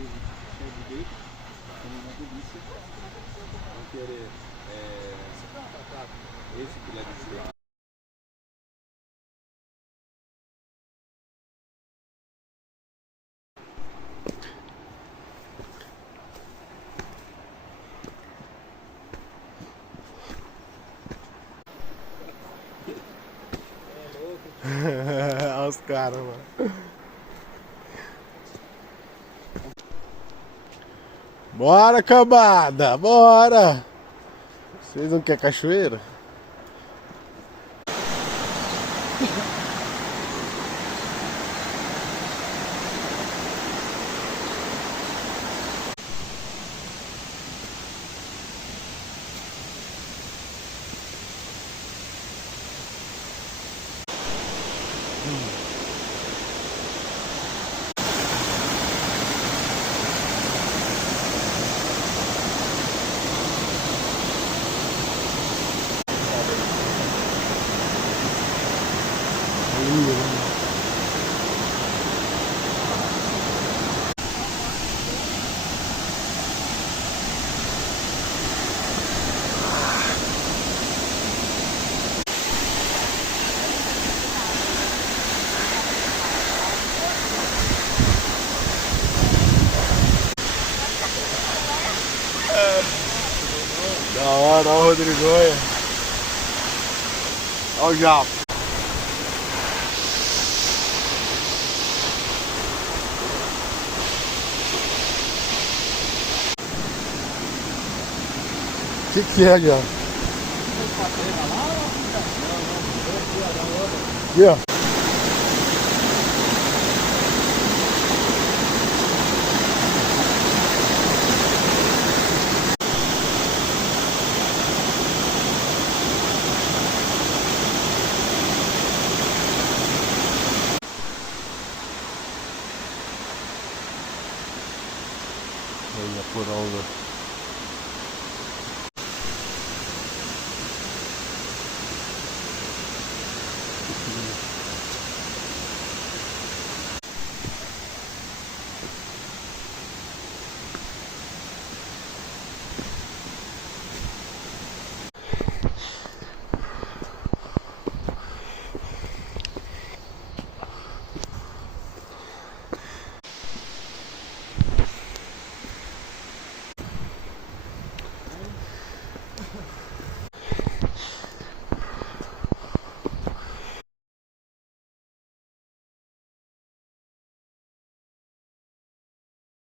cheio de jeito, como uma delícia. Vou querer esse filé de steak. Olha os caras, mano. Bora, cambada, bora! Vocês não querem cachoeira? Da hora, ó o Rodrigonha. Ó o Japo. Que é, Japo? Aqui, ó. Olha por onda.